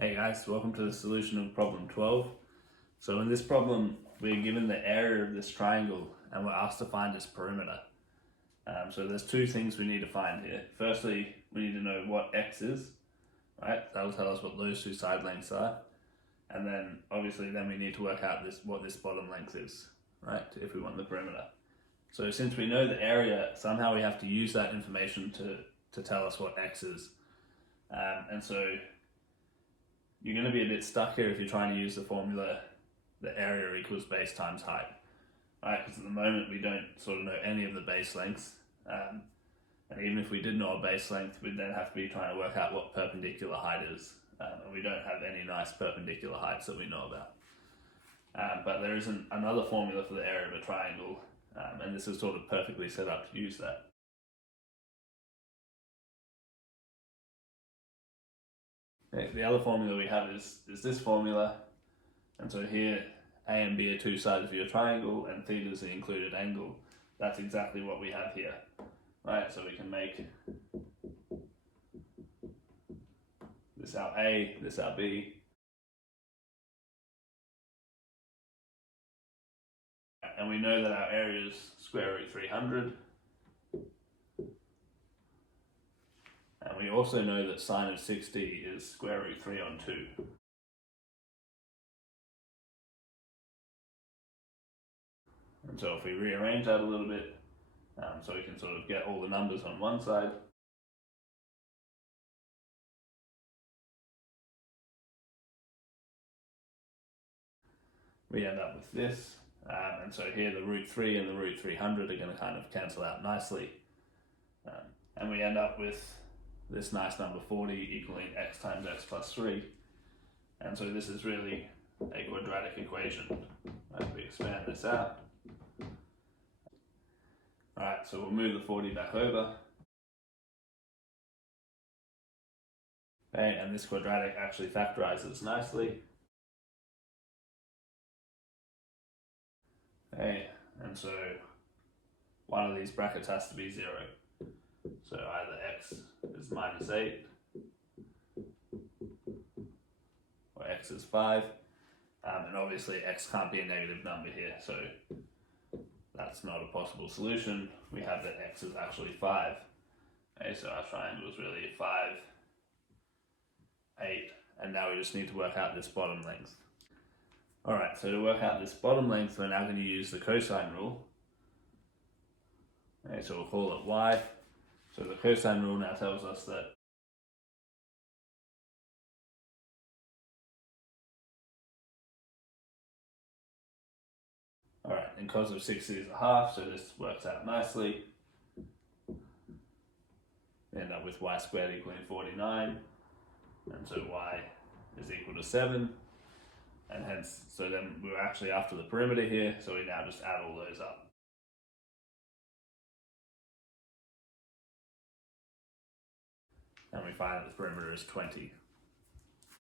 Hey guys, welcome to the solution of problem 12. So in this problem, we're given the area of this triangle and we're asked to find its perimeter. So there's two things we need to find here. Firstly, we need to know what x is, right? That'll tell us what those two side lengths are. And then obviously then we need to work out what this bottom length is, right? If we want the perimeter. So since we know the area, somehow we have to use that information to tell us what x is. And so you're going to be a bit stuck here if you're trying to use the formula, the area equals base times height, right? Because at the moment we don't sort of know any of the base lengths, and even if we did know a base length, we'd then have to be trying to work out what perpendicular height is, and we don't have any nice perpendicular heights that we know about. But there is another formula for the area of a triangle, and this is sort of perfectly set up to use that. The other formula we have is this formula, and so here A and B are two sides of your triangle and theta is the included angle. That's exactly what we have here, right? So we can make this our A, this our B. And we know that our area is square root 300. And we also know that sine of 60 is square root 3 on 2. And so if we rearrange that a little bit, so we can sort of get all the numbers on one side, we end up with this. And so here the root 3 and the root 300 are going to kind of cancel out nicely. And we end up with this nice number 40 equaling x times x plus 3. And so this is really a quadratic equation. Right? We expand this out. Alright, so we'll move the 40 back over. Okay, and this quadratic actually factorizes nicely. Okay, and so one of these brackets has to be 0. So either x is minus 8 or x is 5, and obviously x can't be a negative number here, so that's not a possible solution. We have that x is actually 5. Okay, so our triangle is really 5, 8, and now we just need to work out this bottom length. Alright, so to work out this bottom length, we're now going to use the cosine rule. Okay, so we'll call it y. So the cosine rule now tells us that alright, and cos of 60 is a half, so this works out nicely. We end up with y squared equaling 49, and so y is equal to 7, and hence, so then we're actually after the perimeter here, so we now just add all those up. And we find that the perimeter is 20.